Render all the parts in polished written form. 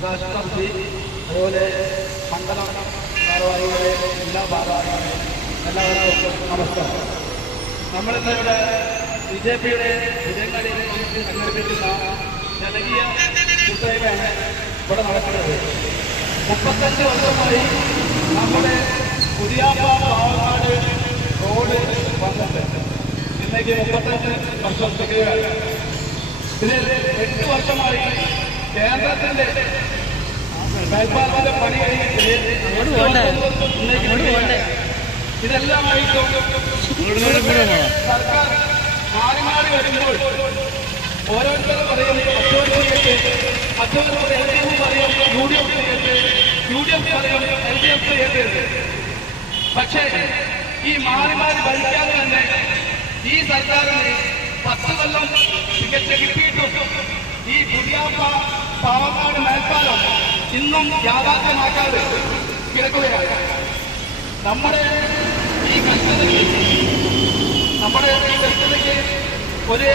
പ്രകാശ് തമ്പി, അതുപോലെ മണ്ഡലം ഭാരവാഹികളെ, ജില്ലാ ഭാരവാഹികളെ, എല്ലാവർക്കും നമസ്കാരം. നമ്മളിന്നിവിടെ BJPയുടെ വിജയങ്ങളിൽ സംഘടിപ്പിക്കുന്ന ജനകീയ കൂട്ടായ്മയാണ് ഇവിടെ നടക്കുന്നത്. 35 വർഷമായി നമ്മുടെ പുതിയാപ്പ പാവനാട് റോഡ് വന്നിട്ട് ഇന്നേക്ക് 35 വർഷം തികയാണ്. ഇതിൽ 8 വർഷമായി കേന്ദ്രത്തിന്റെ മേൽപ്പാലത്തിന്റെ പണി കഴിഞ്ഞിട്ട് ഇതെല്ലാമായിട്ടും സർക്കാർ മാറി മാറി വരുമ്പോൾ ഓരോരുത്തരും പറയും മറ്റവർ പറയും LDF പറയും UDF ചെയ്യട്ടെ, UDF പറയും LDF ചെയ്യട്ടെ. പക്ഷേ ഈ മാറി മാറി ഭരിക്കാതെ തന്നെ ഈ സർക്കാരിന് 10 കൊല്ലം തികച്ച് കിട്ടിയിട്ടും ഈ പുതിയാപ്പ പാവക്കാട് മേൽപ്പാലം ഇന്നും യാഥാർത്ഥ്യമാക്കാതെ കിടക്കുകയാണ്. നമ്മുടെ ഈ കഷ്ടതയ്ക്ക് ഒരു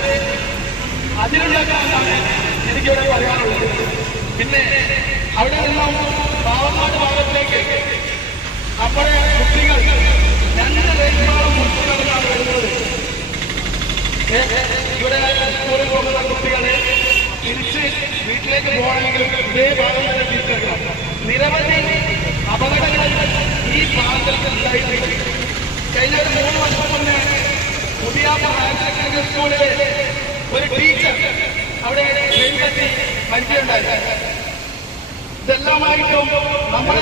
അതിരുണ്ടാക്കാനാണ് എനിക്കിവിടെ പറയാനുള്ളത്. പിന്നെ അവിടെ നിന്നും പാവക്കാട് ഭാഗത്തേക്ക് നമ്മുടെ കുട്ടികൾ 2 ലൈനോളം മുൻകൂറാണ് വരുന്നത്. ഇവിടെ സ്കൂളിൽ പോകുന്ന കുട്ടികളെ തിരിച്ച് വീട്ടിലേക്ക് പോകണമെങ്കിൽ ഇതേ ഭാഗം തന്നെ തിരിച്ചെടുക്കണം. നിരവധി അപകടങ്ങൾ ഈ ഭാഗത്തിൽ ഉണ്ടായിട്ടുണ്ട്. കഴിഞ്ഞ 3 വർഷം മുന്നേ പുതിയാപ്പ ഹയർ സെക്കൻഡറി സ്കൂളിലെ ഒരു ടീച്ചർ അവിടെ പരിചയമുണ്ടായി. ഇതെല്ലാമായിട്ടും നമ്മൾ